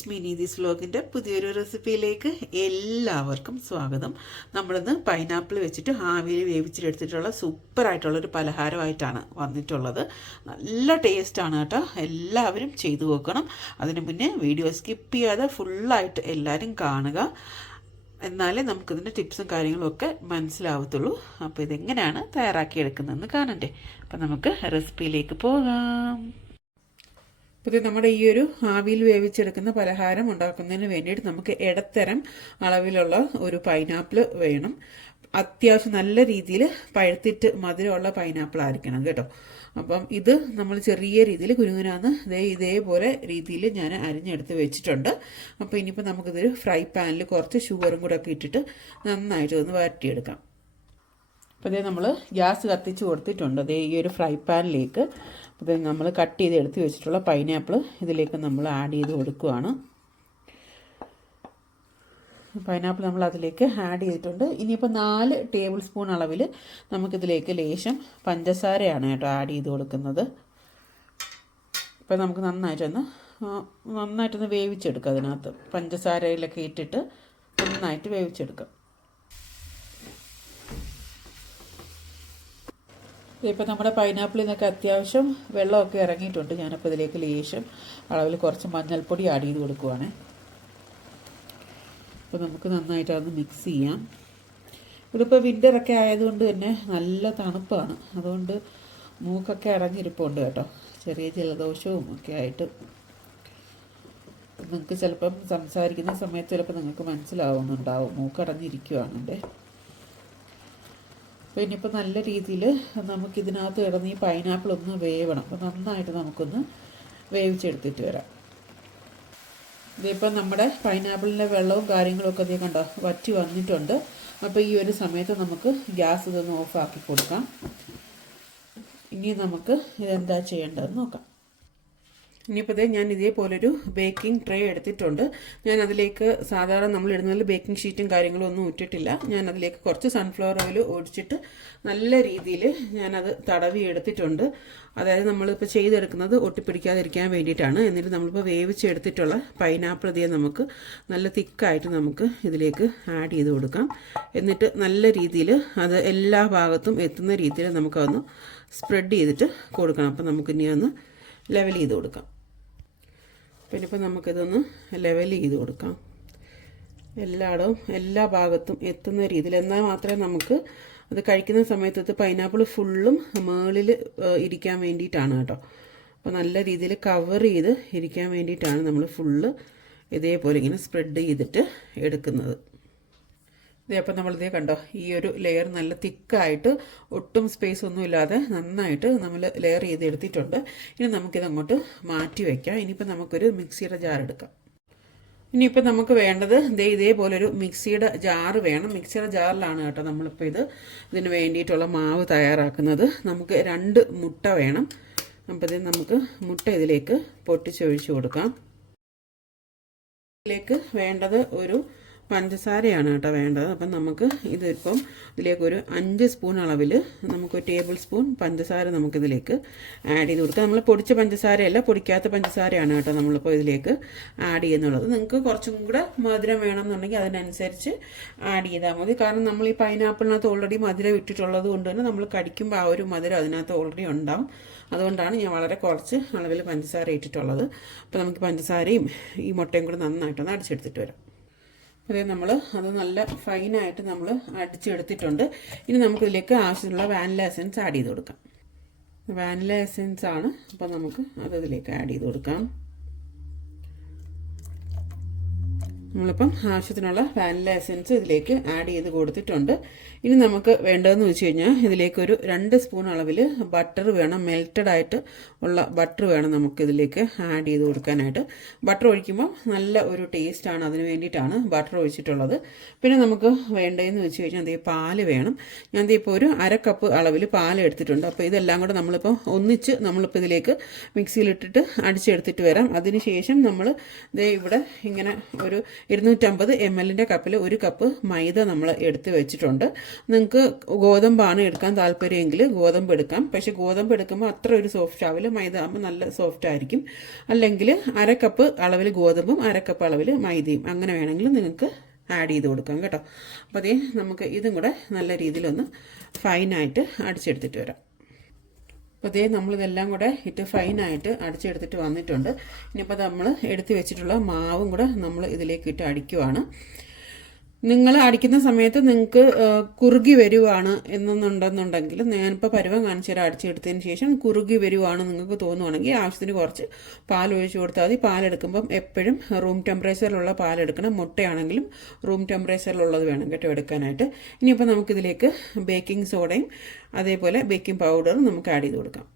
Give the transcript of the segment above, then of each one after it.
It's me നീതീസ് വ്ലോഗിന്റെ പുതിയൊരു റെസിപ്പിയിലേക്ക് എല്ലാവർക്കും സ്വാഗതം. നമ്മളിന്ന് പൈനാപ്പിൾ വെച്ചിട്ട് ആവിയിൽ വേവിച്ചിട്ടെടുത്തിട്ടുള്ള സൂപ്പറായിട്ടുള്ളൊരു പലഹാരമായിട്ടാണ് വന്നിട്ടുള്ളത്. നല്ല ടേസ്റ്റാണ് കേട്ടോ. എല്ലാവരും ചെയ്തു നോക്കണം. അതിന് മുന്നേ വീഡിയോ സ്കിപ്പ് ചെയ്യാതെ ഫുള്ളായിട്ട് എല്ലാവരും കാണുക. എന്നാലേ നമുക്കിതിന്റെ ടിപ്സും കാര്യങ്ങളും ഒക്കെ മനസ്സിലാവത്തുള്ളൂ. അപ്പോൾ ഇതെങ്ങനെയാണ് തയ്യാറാക്കിയെടുക്കുന്നതെന്ന് കാണണ്ടേ. അപ്പം നമുക്ക് റെസിപ്പിയിലേക്ക് പോകാം. അപ്പോൾ നമ്മുടെ ഈ ഒരു ആവിയിൽ വേവിച്ചെടുക്കുന്ന പലഹാരം ഉണ്ടാക്കുന്നതിന് വേണ്ടിയിട്ട് നമുക്ക് ഇടത്തരം അളവിലുള്ള ഒരു പൈനാപ്പിൾ വേണം. അത്യാവശ്യം നല്ല രീതിയിൽ പഴുത്തിട്ട് മധുരമുള്ള പൈനാപ്പിൾ ആയിരിക്കണം കേട്ടോ. അപ്പം ഇത് നമ്മൾ ചെറിയ രീതിയിൽ കുരുങ്ങുനാന്ന് ഇതേ ഇതേപോലെ രീതിയിൽ ഞാൻ അരിഞ്ഞെടുത്ത് വെച്ചിട്ടുണ്ട്. അപ്പോൾ ഇനിയിപ്പോൾ നമുക്കിതൊരു ഫ്രൈ പാനിൽ കുറച്ച് ഷുഗറും കൂടെ ഒക്കെ ഇട്ടിട്ട് നന്നായിട്ട് ഒന്ന് വരട്ടിയെടുക്കാം. അപ്പോൾ ഇതേ നമ്മൾ ഗ്യാസ് കത്തിച്ച് കൊടുത്തിട്ടുണ്ട്. അതേ ഈ ഒരു ഫ്രൈ പാനിലേക്ക്. അപ്പോൾ നമ്മൾ കട്ട് ചെയ്ത് എടുത്ത് വെച്ചിട്ടുള്ള പൈനാപ്പിൾ ഇതിലേക്ക് നമ്മൾ ആഡ് ചെയ്ത് കൊടുക്കുകയാണ് പൈനാപ്പിൾ നമ്മൾ അതിലേക്ക് ആഡ് ചെയ്തിട്ടുണ്ട്. ഇനിയിപ്പോൾ നാല് ടേബിൾ സ്പൂൺ അളവിൽ നമുക്കിതിലേക്ക് ലേശം പഞ്ചസാരയാണ് കേട്ടോ ആഡ് ചെയ്ത് കൊടുക്കുന്നത്. ഇപ്പോൾ നമുക്ക് നന്നായിട്ടൊന്ന് നന്നായിട്ടൊന്ന് വേവിച്ചെടുക്കാം അതിനകത്ത്. പഞ്ചസാരയിലൊക്കെ ഇട്ടിട്ട് നന്നായിട്ട് വേവിച്ചെടുക്കാം. ഇപ്പോൾ നമ്മുടെ പൈനാപ്പിളിൽ നിന്നൊക്കെ അത്യാവശ്യം വെള്ളമൊക്കെ ഇറങ്ങിയിട്ടുണ്ട്. ഞാനപ്പോൾ ഇതിലേക്ക് ലേശം അളവിൽ കുറച്ച് മഞ്ഞൾപ്പൊടി ആഡ് ചെയ്ത് കൊടുക്കുവാണ്. അപ്പോൾ നമുക്ക് നന്നായിട്ട് അതൊന്ന് മിക്സ് ചെയ്യാം. ഇവിടെ ഇപ്പോൾ വിന്ററൊക്കെ ആയതുകൊണ്ട് തന്നെ നല്ല തണുപ്പാണ്. അതുകൊണ്ട് മൂക്കൊക്കെ അടഞ്ഞിരിപ്പുണ്ട് കേട്ടോ. ചെറിയ ജലദോഷവും ഒക്കെ ആയിട്ട്. നിങ്ങൾക്ക് ചിലപ്പം സംസാരിക്കുന്ന സമയത്ത് ചിലപ്പോൾ നിങ്ങൾക്ക് മനസ്സിലാവുന്നുണ്ടാവും. മൂക്കടഞ്ഞിരിക്കുവാണ് അപ്പോൾ ഇനിയിപ്പോൾ നല്ല രീതിയിൽ നമുക്കിതിനകത്ത് കിടന്ന് ഈ പൈനാപ്പിൾ ഒന്ന് വേവണം. അപ്പോൾ നന്നായിട്ട് നമുക്കൊന്ന് വേവിച്ചെടുത്തിട്ട് വരാം. ഇതിപ്പോൾ നമ്മുടെ പൈനാപ്പിളിന്റെ വെള്ളവും കാര്യങ്ങളും ഒക്കെ കണ്ടോ വറ്റി വന്നിട്ടുണ്ട്. അപ്പോൾ ഈ ഒരു സമയത്ത് നമുക്ക് ഗ്യാസ് ഇതൊന്ന് ഓഫാക്കി കൊടുക്കാം. ഇനി നമുക്ക് ഇതെന്താ ചെയ്യേണ്ടതെന്ന് നോക്കാം. ഇനിയിപ്പോൾ ഇതേ ഞാൻ ഇതേപോലൊരു ബേക്കിംഗ് ട്രേ എടുത്തിട്ടുണ്ട്. ഞാൻ അതിലേക്ക് സാധാരണ നമ്മൾ ഇടുന്നതിൽ ബേക്കിംഗ് ഷീറ്റും കാര്യങ്ങളും ഒന്നും ഇട്ടിട്ടില്ല ഞാൻ അതിലേക്ക് കുറച്ച് സൺഫ്ലവർ ഓയിൽ ഒഴിച്ചിട്ട് നല്ല രീതിയിൽ ഞാനത് തടവി എടുത്തിട്ടുണ്ട് അതായത് നമ്മളിപ്പോൾ ചെയ്തെടുക്കുന്നത് ഒട്ടിപ്പിടിക്കാതിരിക്കാൻ വേണ്ടിയിട്ടാണ്. എന്നിട്ട് നമ്മളിപ്പോൾ വേവിച്ചെടുത്തിട്ടുള്ള പൈനാപ്പിൾ ഇതേ നമുക്ക് നല്ല തിക്കായിട്ട് നമുക്ക് ഇതിലേക്ക് ആഡ് ചെയ്ത് കൊടുക്കാം. എന്നിട്ട് നല്ല രീതിയിൽ അത് എല്ലാ ഭാഗത്തും എത്തുന്ന രീതിയിൽ നമുക്കതൊന്ന് സ്പ്രെഡ് ചെയ്തിട്ട് കൊടുക്കണം. അപ്പോൾ നമുക്കിനി ഒന്ന് ലെവൽ ചെയ്ത് കൊടുക്കാം. പിന്നെ ഇപ്പോൾ നമുക്കിതൊന്ന് ലെവൽ ചെയ്ത് കൊടുക്കാം. എല്ലായിടവും എല്ലാ ഭാഗത്തും എത്തുന്ന രീതിയിൽ എന്നാൽ മാത്രമേ നമുക്ക് അത് കഴിക്കുന്ന സമയത്ത് പൈനാപ്പിൾ ഫുള്ളും മേളിൽ ഇരിക്കാൻ വേണ്ടിയിട്ടാണ് കേട്ടോ. അപ്പോൾ നല്ല രീതിയിൽ കവർ ചെയ്ത് ഇരിക്കാൻ വേണ്ടിയിട്ടാണ് നമ്മൾ ഫുള്ള് ഇതേപോലെ ഇങ്ങനെ സ്പ്രെഡ് ചെയ്തിട്ട് എടുക്കുന്നത്. ഇതേ നമ്മൾ ഇതേ കണ്ടോ ഈ ഒരു ലെയർ നല്ല തിക്കായിട്ട് ഒട്ടും സ്പേസ് ഒന്നും ഇല്ലാതെ നന്നായിട്ട് നമ്മൾ ലെയർ ചെയ്ത് എടുത്തിട്ടുണ്ട്. ഇനി നമുക്കിത് അങ്ങോട്ട് മാറ്റി വയ്ക്കാം ഇനിയിപ്പോൾ നമുക്കൊരു മിക്സിയുടെ ജാർ എടുക്കാം. ഇനിയിപ്പോൾ നമുക്ക് വേണ്ടത് ദേ ഇതേപോലൊരു മിക്സിയുടെ ജാറ് വേണം. മിക്സിയുടെ ജാറിലാണ് കേട്ടോ നമ്മളിപ്പോൾ ഇത് ഇതിന് വേണ്ടിയിട്ടുള്ള മാവ് തയ്യാറാക്കുന്നത്. നമുക്ക് രണ്ട് മുട്ട വേണം. അപ്പോൾ ഇത് നമുക്ക് മുട്ട ഇതിലേക്ക് പൊട്ടിച്ചൊഴിച്ച് കൊടുക്കാം. ഇതിലേക്ക് വേണ്ടത് ഒരു പഞ്ചസാരയാണ് കേട്ടോ വേണ്ടത്. അപ്പം നമുക്ക് ഇതിപ്പം ഇതിലേക്ക് ഒരു അഞ്ച് സ്പൂൺ അളവിൽ നമുക്ക് ഒരു ടേബിൾ സ്പൂൺ പഞ്ചസാര നമുക്കിതിലേക്ക് ആഡ് ചെയ്ത് കൊടുക്കാം. നമ്മൾ പൊടിച്ച പഞ്ചസാരയല്ല പൊടിക്കാത്ത പഞ്ചസാരയാണ് കേട്ടോ നമ്മളിപ്പോൾ ഇതിലേക്ക് ആഡ് ചെയ്യുന്നുള്ളത്. നിങ്ങൾക്ക് കുറച്ചും കൂടെ മധുരം വേണമെന്നുണ്ടെങ്കിൽ അതിനനുസരിച്ച് ആഡ് ചെയ്താൽ മതി. കാരണം നമ്മൾ ഈ പൈനാപ്പിളിനകത്ത് ഓൾറെഡി മധുരം ഇട്ടിട്ടുള്ളത് കൊണ്ട് തന്നെ നമ്മൾ കടിക്കുമ്പോൾ ആ ഒരു മധുരം അതിനകത്ത് ഓൾറെഡി ഉണ്ടാവും. അതുകൊണ്ടാണ് ഞാൻ വളരെ കുറച്ച് അളവിൽ പഞ്ചസാര ഇട്ടിട്ടുള്ളത്. അപ്പോൾ നമുക്ക് പഞ്ചസാരയും ഈ മുട്ടയും കൂടെ നന്നായിട്ടൊന്ന് അടിച്ചെടുത്തിട്ട് വരാം. അതേ നമ്മൾ അത് നല്ല ഫൈനായിട്ട് നമ്മൾ അടിച്ചെടുത്തിട്ടുണ്ട്. ഇനി നമുക്കിതിലേക്ക് ആവശ്യമുള്ള വാനില എസൻസ് ആഡ് ചെയ്ത് കൊടുക്കാം. വാനില എസൻസ് ആണ്. അപ്പം നമുക്ക് അത് ഇതിലേക്ക് ആഡ് ചെയ്ത് കൊടുക്കാം. നമ്മളിപ്പം ആവശ്യത്തിനുള്ള വാനില എസൻസ് ഇതിലേക്ക് ആഡ് ചെയ്ത് കൊടുത്തിട്ടുണ്ട്. ഇനി നമുക്ക് വേണ്ടതെന്ന് വെച്ച് കഴിഞ്ഞാൽ ഇതിലേക്കൊരു രണ്ട് സ്പൂൺ അളവിൽ ബട്ടർ വേണം. മെൽറ്റഡ് ആയിട്ട് ഉള്ള ബട്ടർ വേണം നമുക്ക് ഇതിലേക്ക് ആഡ് ചെയ്ത് കൊടുക്കാനായിട്ട്. ബട്ടർ ഒഴിക്കുമ്പോൾ നല്ല ഒരു ടേസ്റ്റാണ് അതിന് വേണ്ടിയിട്ടാണ് ബട്ടർ ഒഴിച്ചിട്ടുള്ളത്. പിന്നെ നമുക്ക് വേണ്ടതെന്ന് വെച്ച് കഴിഞ്ഞാൽ അതേ പാൽ വേണം. ഞാൻ ഇപ്പോൾ ഒരു അര കപ്പ് അളവിൽ പാൽ എടുത്തിട്ടുണ്ട്. അപ്പോൾ ഇതെല്ലാം കൂടെ നമ്മളിപ്പോൾ ഒന്നിച്ച് നമ്മളിപ്പോൾ ഇതിലേക്ക് മിക്സിയിലിട്ടിട്ട് അടിച്ചെടുത്തിട്ട് വരാം. അതിന് ശേഷം നമ്മൾ ദേ ഇവിടെ ഇങ്ങനെ ഒരു ഇരുന്നൂറ്റമ്പത് എം എല്ലിന്റെ കപ്പിൽ ഒരു കപ്പ് മൈദ നമ്മൾ എടുത്ത് വെച്ചിട്ടുണ്ട്. നിങ്ങൾക്ക് ഗോതമ്പാണ് എടുക്കാൻ താല്പര്യമെങ്കിൽ ഗോതമ്പ് എടുക്കാം. പക്ഷേ ഗോതമ്പ് എടുക്കുമ്പോൾ അത്ര ഒരു സോഫ്റ്റ് ആവില്ല. മൈദ ആകുമ്പോൾ നല്ല സോഫ്റ്റ് ആയിരിക്കും. അല്ലെങ്കിൽ അര കപ്പ് അളവിൽ ഗോതമ്പും അര കപ്പ് അളവിൽ മൈദയും അങ്ങനെ വേണമെങ്കിൽ നിങ്ങൾക്ക് ആഡ് ചെയ്ത് കൊടുക്കാം കേട്ടോ. അപ്പോൾ അതേ നമുക്ക് ഇതും കൂടെ നല്ല രീതിയിലൊന്ന് ഫൈനായിട്ട് അടിച്ചെടുത്തിട്ട് വരാം. അപ്പോൾ അതേ നമ്മളിതെല്ലാം കൂടെ ഇട്ട് ഫൈനായിട്ട് അടിച്ചെടുത്തിട്ട് വന്നിട്ടുണ്ട്. ഇനിയിപ്പോൾ നമ്മൾ എടുത്ത് വെച്ചിട്ടുള്ള മാവും കൂടെ നമ്മൾ ഇതിലേക്ക് ഇട്ട് അടിക്കുവാണ്. നിങ്ങൾ അടിക്കുന്ന സമയത്ത് നിങ്ങൾക്ക് കുറുകി വരുവാണ് എന്നുണ്ടെന്നുണ്ടെങ്കിൽ ഞാനിപ്പോൾ പരുവം കാണിച്ചു തരാം അടിച്ചെടുത്തതിന് ശേഷം കുറുകി വരുവാണ് നിങ്ങൾക്ക് തോന്നുവാണെങ്കിൽ ആവശ്യത്തിന് കുറച്ച് പാൽ ഒഴിച്ചു കൊടുത്താൽ മതി. പാലെടുക്കുമ്പം എപ്പോഴും റൂം ടെമ്പറേച്ചറിലുള്ള പാലെടുക്കണം മുട്ടയാണെങ്കിലും റൂം ടെമ്പറേച്ചറിലുള്ളത് വേണം കേട്ടോ എടുക്കാനായിട്ട്. ഇനിയിപ്പോൾ നമുക്കിതിലേക്ക് ബേക്കിംഗ് സോഡയും അതേപോലെ ബേക്കിംഗ് പൗഡറും നമുക്ക് ആഡ് ചെയ്ത് കൊടുക്കാം.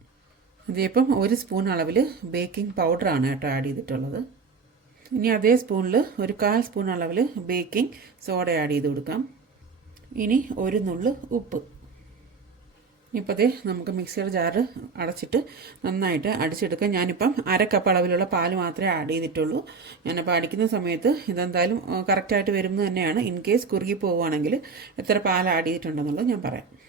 ഇതിപ്പം ഒരു സ്പൂൺ അളവിൽ ബേക്കിംഗ് പൗഡറാണ് കേട്ടോ ആഡ് ചെയ്തിട്ടുള്ളത്. ഇനി അതേ സ്പൂണിൽ ഒരു കാൽ സ്പൂൺ അളവിൽ ബേക്കിംഗ് സോഡ ആഡ് ചെയ്ത് കൊടുക്കാം. ഇനി ഒരു നുള്ള് ഉപ്പ്. ഇപ്പോഴത്തെ നമുക്ക് മിക്സിയുടെ ജാറ് അടച്ചിട്ട് നന്നായിട്ട് അടിച്ചെടുക്കാം. ഞാനിപ്പം അര കപ്പ് അളവിലുള്ള പാൽ മാത്രമേ ആഡ് ചെയ്തിട്ടുള്ളൂ. ഞാനപ്പോൾ അടിക്കുന്ന സമയത്ത് ഇതെന്തായാലും കറക്റ്റായിട്ട് വരുന്നത് തന്നെയാണ്. ഇൻ കേസ് കുറുകി പോവുകയാണെങ്കിൽ എത്ര പാൽ ആഡ് ചെയ്തിട്ടുണ്ടെന്നുള്ളത് ഞാൻ പറയാം.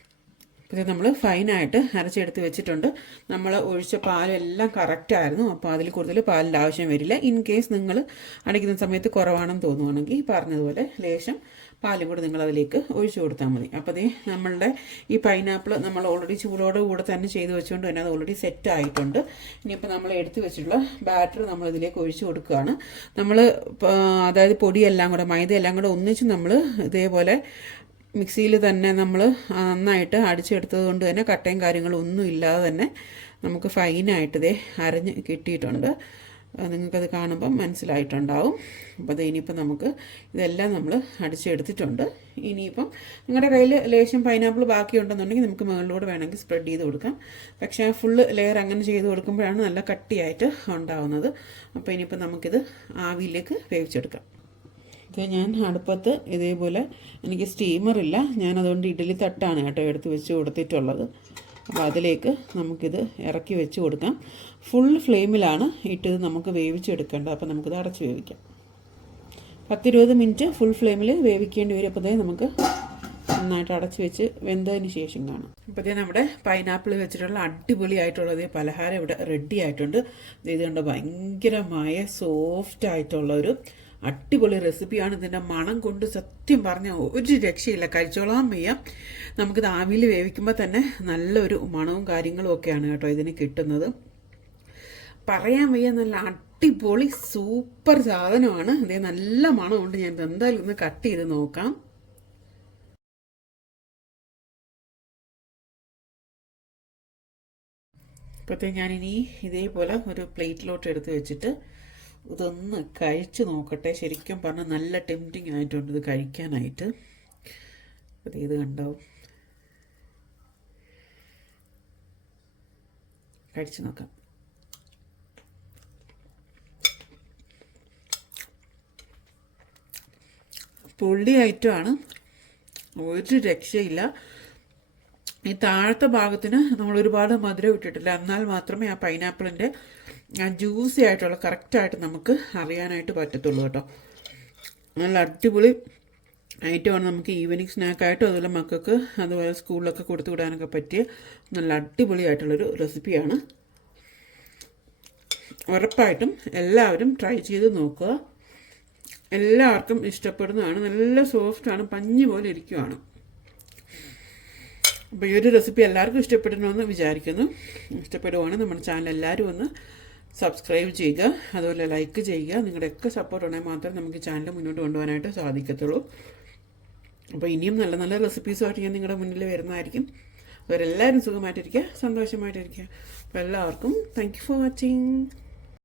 ഇത് നമ്മൾ ഫൈനായിട്ട് അരച്ചെടുത്ത് വെച്ചിട്ടുണ്ട്. നമ്മൾ ഒഴിച്ച പാലെല്ലാം കറക്റ്റായിരുന്നു അപ്പോൾ അതിൽ കൂടുതൽ പാലിന്റെ ആവശ്യം വരില്ല. ഇൻ കേസ് നിങ്ങൾ അടിക്കുന്ന സമയത്ത് കുറവാണെന്ന് തോന്നുവാണെങ്കിൽ പറഞ്ഞതുപോലെ ലേശം പാലും കൂടെ നിങ്ങൾ അതിലേക്ക് ഒഴിച്ചു കൊടുത്താൽ മതി. അപ്പോൾ അതേ നമ്മളുടെ ഈ പൈനാപ്പിൾ നമ്മൾ ഓൾറെഡി ചൂടോട് കൂടെ തന്നെ ചെയ്ത് വെച്ചുകൊണ്ട് തന്നെ അത് ഓൾറെഡി സെറ്റ് ആയിട്ടുണ്ട്. ഇനിയിപ്പോൾ നമ്മൾ എടുത്തു വെച്ചിട്ടുള്ള ബാറ്റർ നമ്മൾ ഇതിലേക്ക് ഒഴിച്ചു കൊടുക്കുകയാണ്. നമ്മൾ അതായത് പൊടിയെല്ലാം കൂടെ മൈദ എല്ലാം കൂടെ ഒന്നിച്ച് നമ്മൾ ഇതേപോലെ മിക്സിയിൽ തന്നെ നമ്മൾ നന്നായിട്ട് അടിച്ചെടുത്തത് കൊണ്ട് തന്നെ കട്ടയും കാര്യങ്ങളും ഒന്നും ഇല്ലാതെ തന്നെ നമുക്ക് ഫൈനായിട്ട് ഇതേ അരഞ്ഞ് കിട്ടിയിട്ടുണ്ട്. നിങ്ങൾക്കത് കാണുമ്പം മനസ്സിലായിട്ടുണ്ടാവും. അപ്പോൾ അത് ഇനിയിപ്പം നമുക്ക് ഇതെല്ലാം നമ്മൾ അടിച്ചെടുത്തിട്ടുണ്ട്. ഇനിയിപ്പം നിങ്ങളുടെ കയ്യിൽ ലേശം പൈനാപ്പിൾ ബാക്കിയുണ്ടെന്നുണ്ടെങ്കിൽ നമുക്ക് മുകളിലൂടെ വേണമെങ്കിൽ സ്പ്രെഡ് ചെയ്ത് കൊടുക്കാം. പക്ഷേ ഫുള്ള് ലെയർ അങ്ങനെ ചെയ്ത് കൊടുക്കുമ്പോഴാണ് നല്ല കട്ടിയായിട്ട് ഉണ്ടാവുന്നത്. അപ്പോൾ ഇനിയിപ്പം നമുക്കിത് ആവിയിലേക്ക് വേവിച്ചെടുക്കാം. ഞാൻ അടുപ്പത്ത് ഇതേപോലെ എനിക്ക് സ്റ്റീമറില്ല ഞാൻ അതുകൊണ്ട് ഇഡ്ഡലി തട്ടാണ് കേട്ടോ എടുത്ത് വെച്ച് കൊടുത്തിട്ടുള്ളത്. അപ്പോൾ അതിലേക്ക് നമുക്കിത് ഇറക്കി വെച്ച് കൊടുക്കാം. ഫുൾ ഫ്ലെയിമിലാണ് ഇട്ടിത് നമുക്ക് വേവിച്ചെടുക്കേണ്ടത്. അപ്പോൾ നമുക്കിത് അടച്ച് വേവിക്കാം. പത്തിരുപത് മിനിറ്റ് ഫുൾ ഫ്ലെയിമിൽ വേവിക്കേണ്ടി വരും. അപ്പോൾ നമുക്ക് നന്നായിട്ട് അടച്ച് വെച്ച് വെന്തതിന് ശേഷം കാണാം. ഇപ്പോഴത്തേ നമ്മുടെ പൈനാപ്പിൾ വെച്ചിട്ടുള്ള അടിപൊളി അടിപൊളിയായിട്ടുള്ളത് പലഹാരം ഇവിടെ റെഡി ആയിട്ടുണ്ട്. ഇത് കണ്ട് ഭയങ്കരമായ സോഫ്റ്റ് ആയിട്ടുള്ള ഒരു അടിപൊളി റെസിപ്പിയാണ്. ഇതിന്റെ മണം കൊണ്ട് സത്യം പറഞ്ഞാൽ ഒരു രക്ഷയില്ല. കഴിച്ചോളാം വയ്യ നമുക്കിത് ആവിയിൽ വേവിക്കുമ്പോൾ തന്നെ നല്ലൊരു മണവും കാര്യങ്ങളും ഒക്കെയാണ് കേട്ടോ ഇതിന് കിട്ടുന്നത്. പറയാൻ വയ്യ നല്ല അടിപൊളി സൂപ്പർ സാധനമാണ്. ഇതേ നല്ല മണമുണ്ട് ഞാൻ എന്തായാലും ഒന്ന് കട്ട് ചെയ്ത് നോക്കാം. ഇപ്പോഴത്തെ ഞാനിനി ഇതേപോലെ ഒരു പ്ലേറ്റിലോട്ട് എടുത്ത് വെച്ചിട്ട് ഇതൊന്ന് കഴിച്ച് നോക്കട്ടെ. ശരിക്കും പറഞ്ഞാൽ നല്ല ടെംപ്റ്റിംഗ് ആയിട്ടുണ്ട് ഇത് കഴിക്കാനായിട്ട്. അത് ഇത് കണ്ടോ? കഴിച്ചു നോക്കാം. പൊള്ളി ഐറ്റമാണ് ഒരു രക്ഷയില്ല. ഈ താഴത്തെ ഭാഗത്തിന് നമ്മൾ ഒരുപാട് മധുരം ഇട്ടിട്ടില്ല. എന്നാൽ മാത്രമേ ആ പൈനാപ്പിളിന്റെ ആ ജ്യൂസി ആയിട്ടുള്ള കറക്റ്റായിട്ട് നമുക്ക് അറിയാനായിട്ട് പറ്റത്തുള്ളൂ കേട്ടോ. നല്ല അടിപൊളി ഐറ്റമാണ് നമുക്ക് ഈവനിങ് സ്നാക്കായിട്ടും അതുപോലെ മക്കൾക്ക് അതുപോലെ സ്കൂളിലൊക്കെ കൊടുത്തു വിടാനൊക്കെ പറ്റിയ നല്ല അടിപൊളിയായിട്ടുള്ളൊരു റെസിപ്പിയാണ് ഉറപ്പായിട്ടും എല്ലാവരും ട്രൈ ചെയ്ത് നോക്കുക. എല്ലാവർക്കും ഇഷ്ടപ്പെടുന്നതാണ്. നല്ല സോഫ്റ്റാണ് പഞ്ഞി പോലെ ഇരിക്കുവാണ്. അപ്പോൾ ഈ ഒരു റെസിപ്പി എല്ലാവർക്കും ഇഷ്ടപ്പെടണമെന്ന് വിചാരിക്കുന്നു. ഇഷ്ടപ്പെടുവാണ് നമ്മുടെ ചാനൽ എല്ലാവരും ഒന്ന് സബ്സ്ക്രൈബ് ചെയ്യുക അതുപോലെ ലൈക്ക് ചെയ്യുക. നിങ്ങളുടെയൊക്കെ സപ്പോർട്ട് ഉണ്ടെങ്കിൽ മാത്രമേ നമുക്ക് ചാനൽ മുന്നോട്ട് കൊണ്ടുപോകാനായിട്ട് സാധിക്കത്തുള്ളൂ. അപ്പോൾ ഇനിയും നല്ല നല്ല റെസിപ്പീസുമായിട്ട് ഞാൻ നിങ്ങളുടെ മുന്നിൽ വരുന്നതായിരിക്കും. അവരെല്ലാവരും സുഖമായിട്ടിരിക്കുക സന്തോഷമായിട്ടിരിക്കുക. അപ്പോൾ എല്ലാവർക്കും താങ്ക് യു ഫോർ വാച്ചിങ്